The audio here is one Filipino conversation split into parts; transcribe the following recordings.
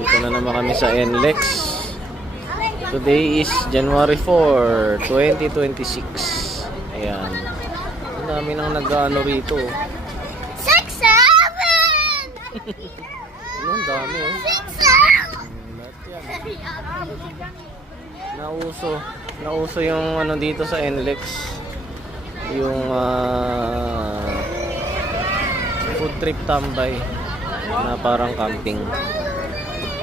Dito na naman kami sa NLEX. Today is January 4, 2026. Ayan. Ang dami nang nag-ano rito. 6, 7! Ang dami oh. 6, 7! Nauso yung ano dito sa NLEX. Yung food trip tambay na parang camping.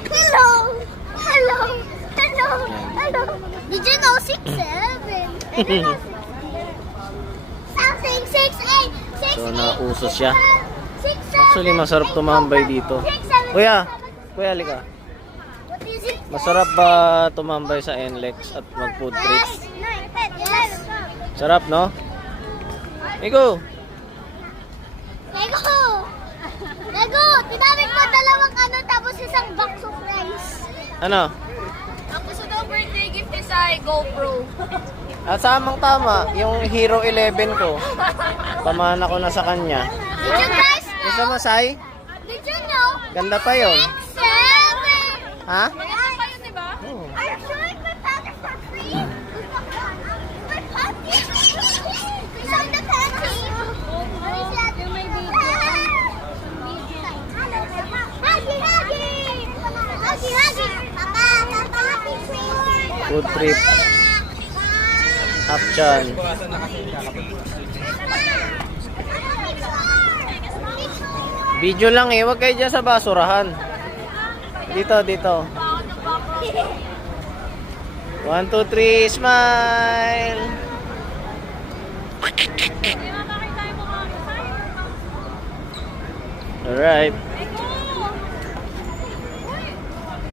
Hello! Hello! Hello! Hello! Did you know 6, 7? Something 6, 8! 6, So nauso siya. 6, 7! Actually masarap tumambay dito. Kuya, halika. What is it? Masarap ba tumambay sa NLEX at mag food trip? Yes! Sarap, no? Ego! Lego! Lego! Tinamit mo dalawang ano tapos isang box of rice. Ano? Ang gusto daw birthday gift is ay GoPro. At samang tama, yung Hero 11 ko. Pamana ko na sa kanya. Did you guys Gusto know? mo, Sai? Did you know? Ganda pa yon. 7! Ha? Maganda pa yun, di ba? Oh. Are you showing my father for free? My puppy? Show the puppy. What is that? Yung may video. Huggy, huggy! Huggy, huggy! Papa, papa, happy tree! Food trip. Hapchan. Video lang eh, wag kayo dyan sa basurahan. Dito. 1, 2, 3, smile! Alright.